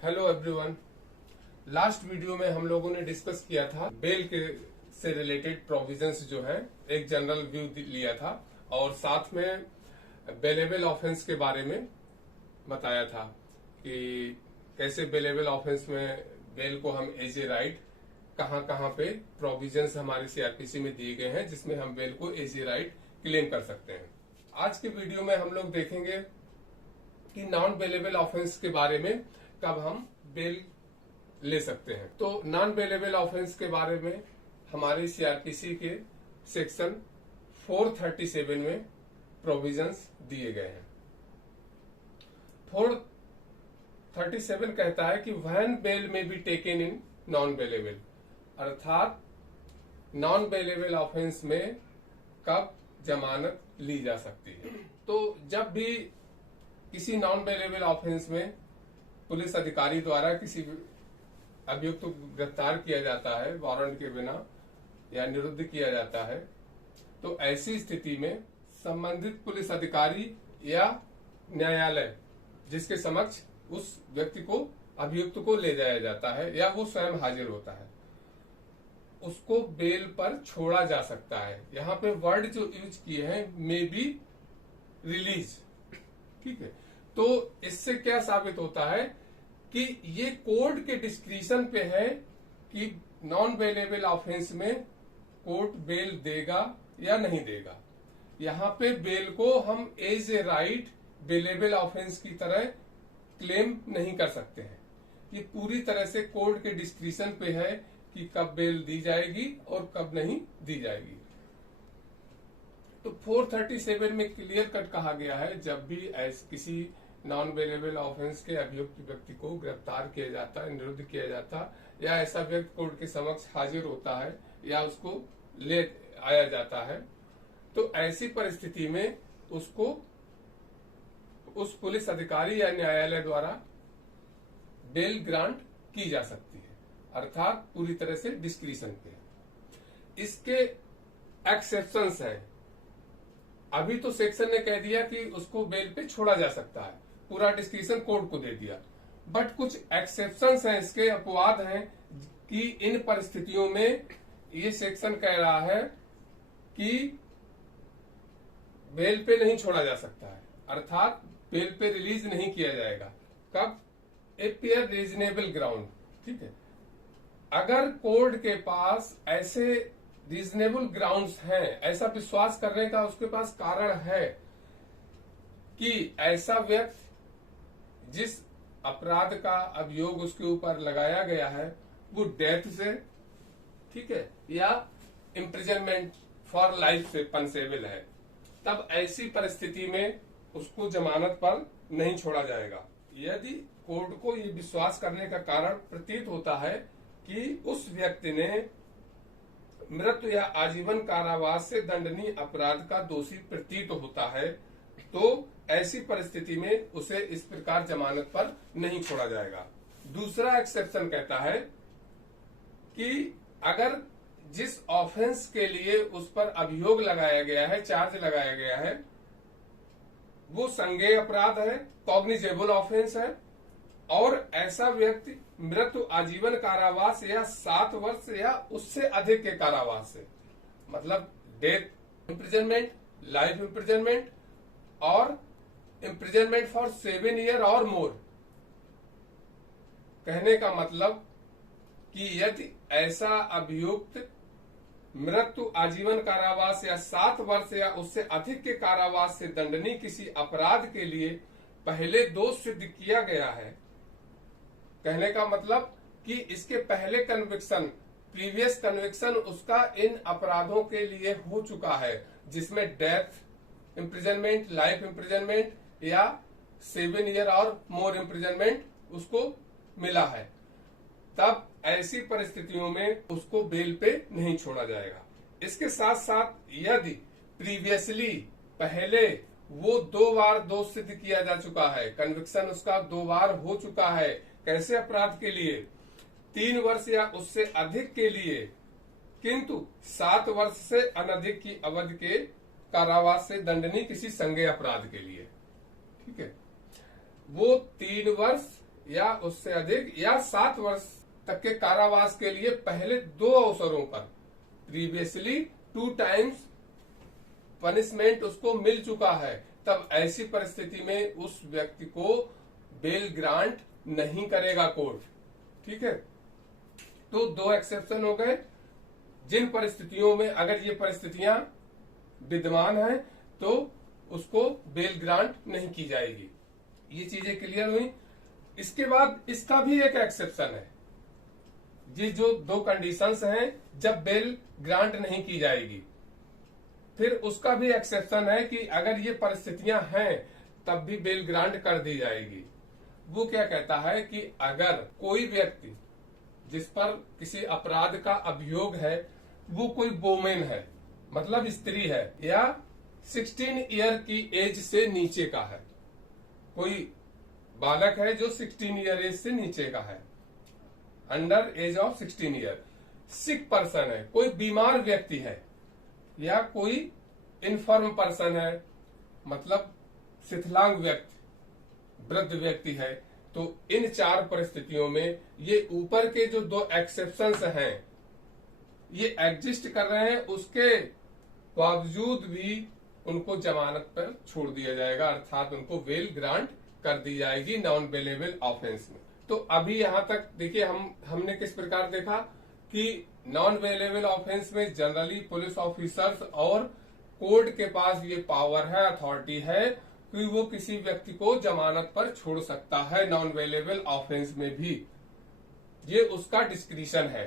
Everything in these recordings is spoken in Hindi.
Hello everyone. लास्ट वीडियो में हम लोगों ने डिस्कस किया था बेल के से रिलेटेड प्रोविजंस जो है, एक जनरल व्यू लिया था और साथ में बेलेबल ऑफेंस के बारे में बताया था कि कैसे बेलेबल ऑफेंस में बेल को हम एज ए राइट कहां कहां पे प्रोविजंस हमारे सीआरपीसी में दिए गए हैं जिसमें हम बेल को एज ए राइट क्लेम कर सकते हैं। आज के वीडियो में हम लोग देखेंगे कि नॉन बेलेबल ऑफेंस के बारे में कब हम बेल ले सकते हैं। तो नॉन बेलेबल ऑफेंस के बारे में हमारे सीआरपीसी के सेक्शन 437 में प्रोविजंस दिए गए हैं। 437 कहता है कि व्हेन बेल में be taken in non bailable, अर्थात नॉन बेलेबल ऑफेंस में कब जमानत ली जा सकती है। तो जब भी किसी नॉन बेलेबल ऑफेंस में पुलिस अधिकारी द्वारा किसी अभियुक्त को गिरफ्तार किया जाता है वारंट के बिना या निरुद्ध किया जाता है, तो ऐसी स्थिति में संबंधित पुलिस अधिकारी या न्यायालय जिसके समक्ष उस व्यक्ति को अभियुक्त को ले जाया जाता है या वो स्वयं हाजिर होता है, उसको बेल पर छोड़ा जा सकता है। यहाँ पे वर्ड जो यूज किए हैं मे बी रिलीज, ठीक है। तो इससे क्या साबित होता है कि ये कोर्ट के डिस्क्रिशन पे है कि नॉन बेलेबल ऑफेंस में कोर्ट बेल देगा या नहीं देगा। यहाँ पे बेल को हम as a right bailable offence की तरह क्लेम नहीं कर सकते हैं। ये पूरी तरह से कोर्ट के डिस्क्रिशन पे है कि कब बेल दी जाएगी और कब नहीं दी जाएगी। तो 437 में क्लियर कट कहा गया है, जब भी किसी नॉन बेलेबल ऑफेंस के अभियुक्त व्यक्ति को गिरफ्तार किया जाता है, निरुद्ध किया जाता या ऐसा व्यक्ति कोर्ट के समक्ष हाजिर होता है या उसको ले आया जाता है, तो ऐसी परिस्थिति में उसको उस पुलिस अधिकारी या न्यायालय द्वारा बेल ग्रांट की जा सकती है, अर्थात पूरी तरह से डिस्क्रिशन पे। इसके एक्सेप्शंस हैं। अभी तो सेक्शन ने कह दिया कि उसको बेल पे छोड़ा जा सकता है, पूरा डिस्क्रिशन कोर्ट को दे दिया, बट कुछ एक्सेप्शंस हैं, इसके अपवाद हैं कि इन परिस्थितियों में ये सेक्शन कह रहा है कि बेल पे नहीं छोड़ा जा सकता है, अर्थात बेल पे रिलीज नहीं किया जाएगा। कब? एपियर रीजनेबल ग्राउंड, ठीक है। अगर कोर्ट के पास ऐसे रीजनेबल ग्राउंड्स हैं, ऐसा विश्वास करने का उसके पास कारण है कि ऐसा व्यक्ति जिस अपराध का अभियोग उसके ऊपर लगाया गया है वो डेथ से, ठीक है, या इम्प्रिजनमेंट फॉर लाइफ से पनिशेबल है, तब ऐसी परिस्थिति में उसको जमानत पर नहीं छोड़ा जाएगा। यदि कोर्ट को ये विश्वास करने का कारण प्रतीत होता है कि उस व्यक्ति ने मृत्यु या आजीवन कारावास से दंडनीय अपराध का दोषी प्रतीत होता है, तो ऐसी परिस्थिति में उसे इस प्रकार जमानत पर नहीं छोड़ा जाएगा। दूसरा एक्सेप्शन कहता है कि अगर जिस ऑफेंस के लिए उस पर अभियोग लगाया गया है, चार्ज लगाया गया है, वो संज्ञेय अपराध है, कॉग्निजेबल ऑफेंस है, और ऐसा व्यक्ति मृत्यु आजीवन कारावास या 7 वर्ष या उससे अधिक के कारावास से, मतलब डेथ इम्प्रिजनमेंट, लाइफ इम्प्रिजनमेंट और इम्प्रिजनमेंट फॉर 7 ईयर और मोर। कहने का मतलब कि यदि ऐसा अभियुक्त मृत्यु आजीवन कारावास या 7 वर्ष या उससे अधिक के कारावास से दंडनीय किसी अपराध के लिए पहले दोष सिद्ध किया गया है, कहने का मतलब कि इसके पहले कन्विक्शन, प्रीवियस कन्विक्शन उसका इन अपराधों के लिए हो चुका है जिसमें डेथ इम्प्रिजनमेंट, लाइफ इम्प्रिजनमेंट या 7 ईयर और मोर इम्प्रिजनमेंट उसको मिला है, तब ऐसी परिस्थितियों में उसको बेल पे नहीं छोड़ा जाएगा। इसके साथ साथ यदि प्रीवियसली पहले वो 2 बार दोष सिद्ध किया जा चुका है, कन्विक्शन उसका 2 बार हो चुका है, कैसे अपराध के लिए? 3 वर्ष या उससे अधिक के लिए, किंतु 7 वर्ष से अनधिक की अवधि के कारावास से दंडनीय किसी संज्ञेय अपराध के लिए, ठीक है। वो 3 वर्ष या उससे अधिक या 7 वर्ष तक के कारावास के लिए पहले 2 अवसरों पर प्रीवियसली 2 टाइम्स पनिशमेंट उसको मिल चुका है, तब ऐसी परिस्थिति में उस व्यक्ति को बेल ग्रांट नहीं करेगा कोर्ट। ठीक है, तो 2 एक्सेप्शन हो गए। जिन परिस्थितियों में अगर ये परिस्थितियां विद्यमान हैं तो उसको बेल ग्रांट नहीं की जाएगी। ये चीजें क्लियर हुई। इसके बाद इसका भी एक एक्सेप्शन है। ये जो 2 कंडीशंस हैं जब बेल ग्रांट नहीं की जाएगी, फिर उसका भी एक्सेप्शन है कि अगर ये परिस्थितियां हैं तब भी बेल ग्रांट कर दी जाएगी। वो क्या कहता है कि अगर कोई व्यक्ति जिस पर किसी अपराध का अभियोग है वो कोई वोमेन है, मतलब स्त्री है, या 16 ईयर की एज से नीचे का है, कोई बालक है जो 16 ईयर एज से नीचे का है, under as of 16 year, sick person है, कोई बीमार व्यक्ति है, या कोई इनफर्म पर्सन है, मतलब शिथिलांग व्यक्ति, वृद्ध व्यक्ति है, तो इन 4 परिस्थितियों में ये ऊपर के जो 2 एक्सेप्शंस हैं ये एग्जिस्ट कर रहे हैं, उसके बावजूद भी उनको जमानत पर छोड़ दिया जाएगा, अर्थात उनको बेल ग्रांट कर दी जाएगी नॉन बेलेबल ऑफेंस में। तो अभी यहां तक देखिए हमने किस प्रकार देखा कि नॉन बेलेबल ऑफेंस में जनरली पुलिस ऑफिसर्स और कोर्ट के पास ये पावर है, अथॉरिटी है कि वो किसी व्यक्ति को जमानत पर छोड़ सकता है। नॉन बेलेबल ऑफेंस में भी ये उसका डिस्क्रिशन है,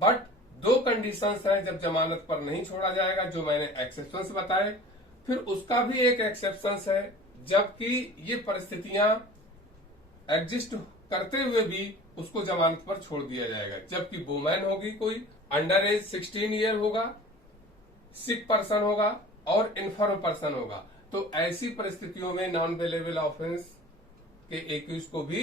बट 2 कंडीशंस हैं जब जमानत पर नहीं छोड़ा जाएगा, जो मैंने एक्सेप्शंस बताए। फिर उसका भी एक एक्सेप्शंस है जबकि ये परिस्थितियां एग्जिस्ट करते हुए भी उसको जमानत पर छोड़ दिया जाएगा, जबकि वुमेन होगी, कोई अंडर एज 16 ईयर होगा, सिक पर्सन होगा और इनफर्म पर्सन होगा। तो ऐसी परिस्थितियों में नॉन बेलेबल ऑफेंस के एक्यूज को भी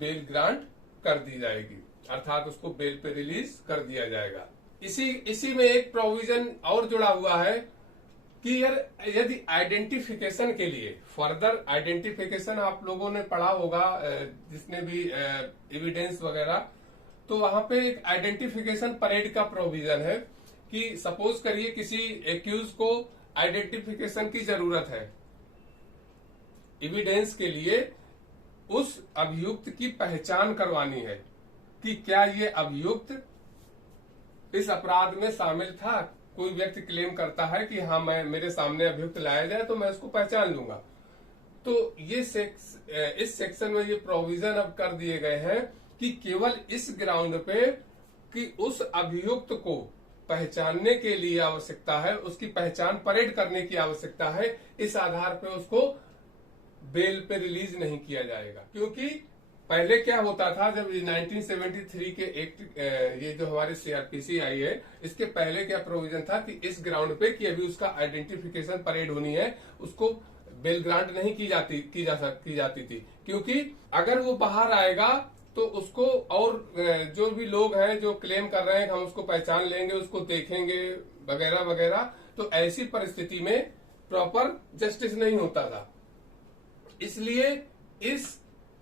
बेल ग्रांट कर दी जाएगी, अर्थात उसको बेल पे रिलीज कर दिया जाएगा। इसी में एक प्रोविजन और जुड़ा हुआ है कि यदि आइडेंटिफिकेशन के लिए, फर्दर आइडेंटिफिकेशन आप लोगों ने पढ़ा होगा जिसने भी एविडेंस वगैरह, तो वहां पे एक आइडेंटिफिकेशन परेड का प्रोविजन है कि सपोज करिए किसी एक्यूज को आइडेंटिफिकेशन की जरूरत है, एविडेंस के लिए उस अभियुक्त की पहचान करवानी है कि क्या ये अभियुक्त इस अपराध में शामिल था। कोई व्यक्ति क्लेम करता है कि हाँ मेरे सामने अभियुक्त लाया जाए तो मैं उसको पहचान लूंगा। तो ये इस सेक्शन में ये प्रोविजन अब कर दिए गए हैं कि केवल इस ग्राउंड पे कि उस अभियुक्त को पहचानने के लिए आवश्यकता है, उसकी पहचान परेड करने की आवश्यकता है, इस आधार पे उसको बेल पे रिलीज नहीं किया जाएगा। क्योंकि पहले क्या होता था, जब 1973 के एक्ट, ये जो हमारे सीआरपीसी आई है, इसके पहले क्या प्रोविजन था कि इस ग्राउंड पे कि अभी उसका आइडेंटिफिकेशन परेड होनी है, उसको बेल ग्रांट नहीं की जाती थी। क्योंकि अगर वो बाहर आएगा तो उसको, और जो भी लोग हैं जो क्लेम कर रहे हैं हम उसको पहचान लेंगे, उसको देखेंगे वगैरह वगैरह, तो ऐसी परिस्थिति में प्रॉपर जस्टिस नहीं होता था। इसलिए इस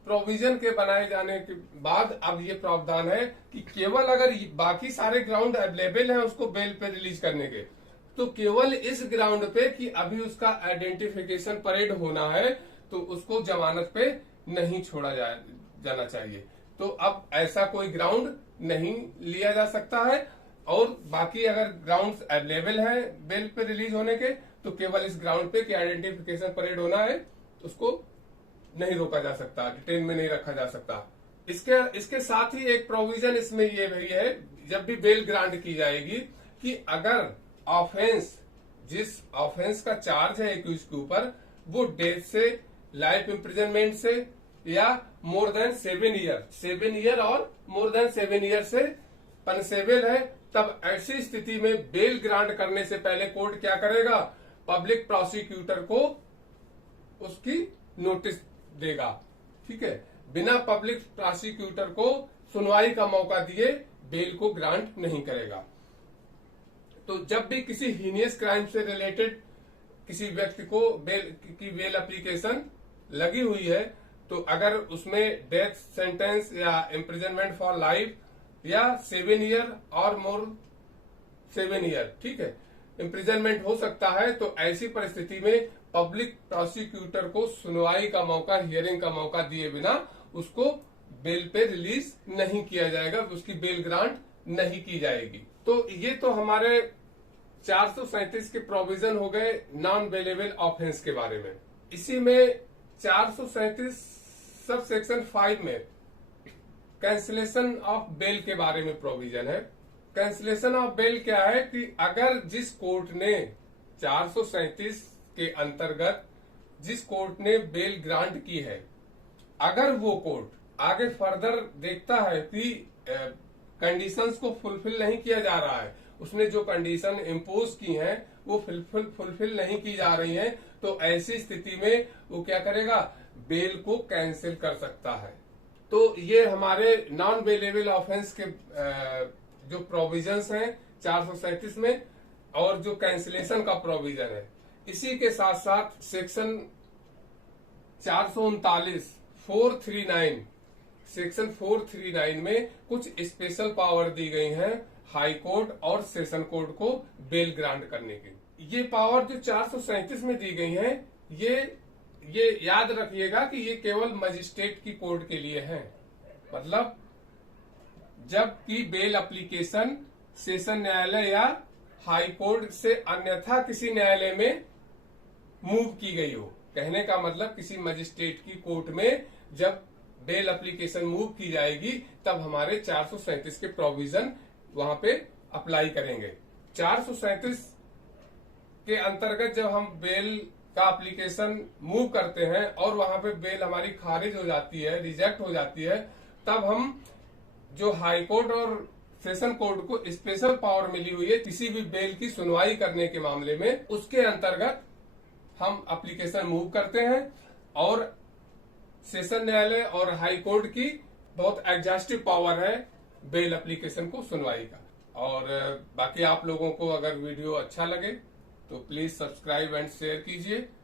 प्रोविजन के बनाए जाने के बाद अब ये प्रावधान है कि केवल अगर बाकी सारे ग्राउंड अवेलेबल हैं उसको बेल पे रिलीज करने के, तो केवल इस ग्राउंड पे कि अभी उसका आइडेंटिफिकेशन परेड होना है तो उसको जमानत पे नहीं छोड़ा जाना चाहिए। तो अब ऐसा कोई ग्राउंड नहीं लिया जा सकता है, और बाकी अगर ग्राउंड्स अवेलेबल हैं बेल पे रिलीज होने के, तो केवल इस ग्राउंड पे कि आइडेंटिफिकेशन परेड होना है उसको नहीं रोका जा सकता, डिटेन में नहीं रखा जा सकता। इसके साथ ही एक प्रोविजन इसमें ये भी है, जब भी बेल ग्रांट की जाएगी, कि अगर ऑफेंस, जिस ऑफेंस का चार्ज है एक्यूज के ऊपर, वो डेथ से, लाइफ इम्प्रिजनमेंट से, या मोर देन 7 ईयर और मोर देन 7 ईयर से पनिशेबल है, तब ऐसी स्थिति में बेल ग्रांट करने से पहले कोर्ट क्या करेगा, पब्लिक प्रोसिक्यूटर को उसकी नोटिस देगा। ठीक है, बिना पब्लिक प्रोसिक्यूटर को सुनवाई का मौका दिए बेल को ग्रांट नहीं करेगा। तो जब भी किसी हीनियस क्राइम से रिलेटेड किसी व्यक्ति को बेल एप्लीकेशन लगी हुई है, तो अगर उसमें डेथ सेंटेंस या इम्प्रिजनमेंट फॉर लाइफ या 7 ईयर और मोर 7 ईयर, ठीक है, इम्प्रिजनमेंट हो सकता है, तो ऐसी परिस्थिति में पब्लिक प्रोसिक्यूटर को सुनवाई का मौका, हियरिंग का मौका दिए बिना उसको बेल पे रिलीज नहीं किया जाएगा, उसकी बेल ग्रांट नहीं की जाएगी। तो ये तो हमारे 437 के प्रोविजन हो गए नॉन बेलेबल ऑफेंस के बारे में। इसी में 437 सब सेक्शन 5 में कैंसिलेशन ऑफ बेल के बारे में प्रोविजन है। कैंसिलेशन ऑफ बेल क्या है कि अगर जिस कोर्ट ने 437 के अंतर्गत जिस कोर्ट ने बेल ग्रांट की है, अगर वो कोर्ट आगे फर्दर देखता है कि कंडीशंस को फुलफिल नहीं किया जा रहा है, उसने जो कंडीशन इम्पोज की हैं वो फुलफिल नहीं की जा रही हैं, तो ऐसी स्थिति में वो क्या करेगा, बेल को कैंसिल कर सकता है। तो ये हमारे नॉन बेलेबल ऑफेंस के जो प्रोविजंस हैं 437 में, और जो कैंसिलेशन का प्रोविजन है। इसी के साथ साथ सेक्शन 439 439 सेक्शन 439 में कुछ स्पेशल पावर दी गई हैं हाई कोर्ट और सेशन कोर्ट को बेल ग्रांट करने की। ये पावर जो 437 में दी गई हैं, ये याद रखिएगा कि ये केवल मजिस्ट्रेट की कोर्ट के लिए है। मतलब जबकि बेल एप्लीकेशन सेशन न्यायालय या हाई कोर्ट से अन्यथा किसी न्यायालय में मूव की गई हो, कहने का मतलब किसी मजिस्ट्रेट की कोर्ट में जब बेल एप्लीकेशन मूव की जाएगी तब हमारे 437 के प्रोविजन वहां पे अप्लाई करेंगे। 437 के अंतर्गत जब हम बेल का एप्लीकेशन मूव करते हैं और वहां पे बेल हमारी खारिज हो जाती है, रिजेक्ट हो जाती है, तब हम जो हाई कोर्ट और सेशन कोर्ट को स्पेशल पावर मिली हुई है किसी भी बेल की सुनवाई करने के मामले में, उसके अंतर्गत हम एप्लीकेशन मूव करते हैं और सेशन न्यायालय और हाई कोर्ट की बहुत एग्जॉस्टिव पावर है बेल एप्लीकेशन को सुनवाई का। और बाकी आप लोगों को अगर वीडियो अच्छा लगे तो प्लीज सब्सक्राइब एंड शेयर कीजिए